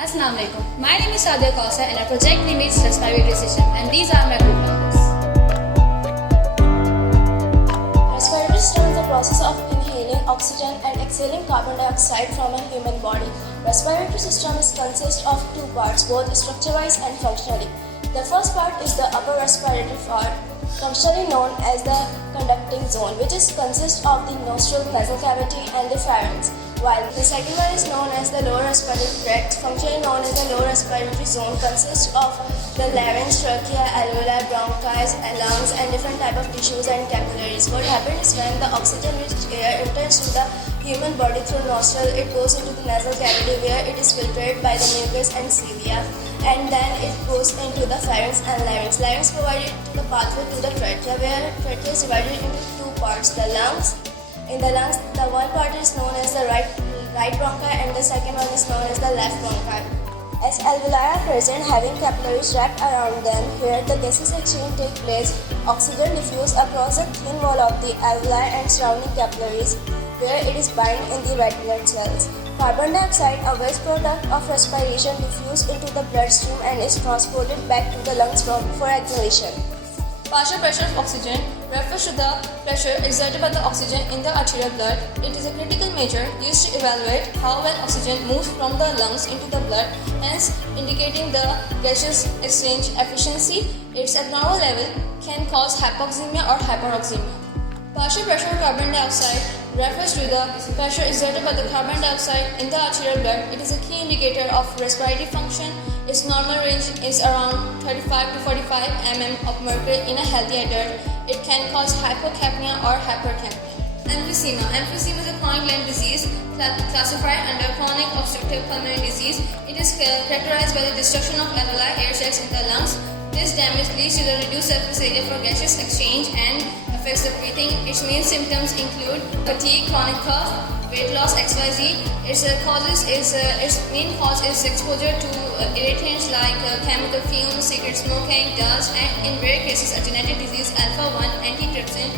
Assalamu alaikum. My name is Sadia Kausa and our project name is Respiratory System, and these are my group members. Respiratory system is the process of inhaling oxygen and exhaling carbon dioxide from a human body. Respiratory system consists of two parts, both structure-wise and functionally. The first part is the upper respiratory part, functionally known as the conducting zone, which consists of the nostril, nasal cavity, and the pharynx. While the second one is known as the lower respiratory tract, functionally known as the lower respiratory zone, consists of the larynx, trachea, alveoli, bronchi, and lungs, and different type of tissues and capillaries. What happens is when the oxygen-rich air enters to the human body through nostril, it goes into the nasal cavity where it is filtered by the mucus and cilia, and then it goes into the pharynx and larynx. Larynx provided the pathway to the trachea, where trachea is divided into two parts, the lungs. In the lungs, the one part is known as the right bronchi and the second one is known as the left bronchi. As alveoli are present having capillaries wrapped around them, where the gases exchange take place, oxygen diffuses across the thin wall of the alveoli and surrounding capillaries, where it is bound in the red blood cells. Carbon dioxide, a waste product of respiration, diffuses into the bloodstream and is transported back to the lungs for exhalation. Partial pressure of oxygen refers to the pressure exerted by the oxygen in the arterial blood. It is a critical measure used to evaluate how well oxygen moves from the lungs into the blood, hence indicating the gaseous exchange efficiency. Its abnormal level can cause hypoxemia or hyperoxemia. Partial pressure of carbon dioxide refers to the pressure exerted by the carbon dioxide in the arterial blood. It is a key indicator of respiratory function. Its normal range is around 35 to 45 mm of mercury in a healthy adult. It can cause hypocapnia or hypercapnia. Emphysema. Emphysema is a chronic lung disease classified under chronic obstructive pulmonary disease. It is characterized by the destruction of alveoli air sacs in the lungs. This damage leads to the reduced surface area for gaseous exchange and affects the breathing. Its main symptoms include fatigue, chronic cough, weight loss, XYZ. Its main cause is exposure to irritants like chemical fumes, cigarette smoking, dust, and in rare cases a genetic disease, alpha-1 antitrypsin.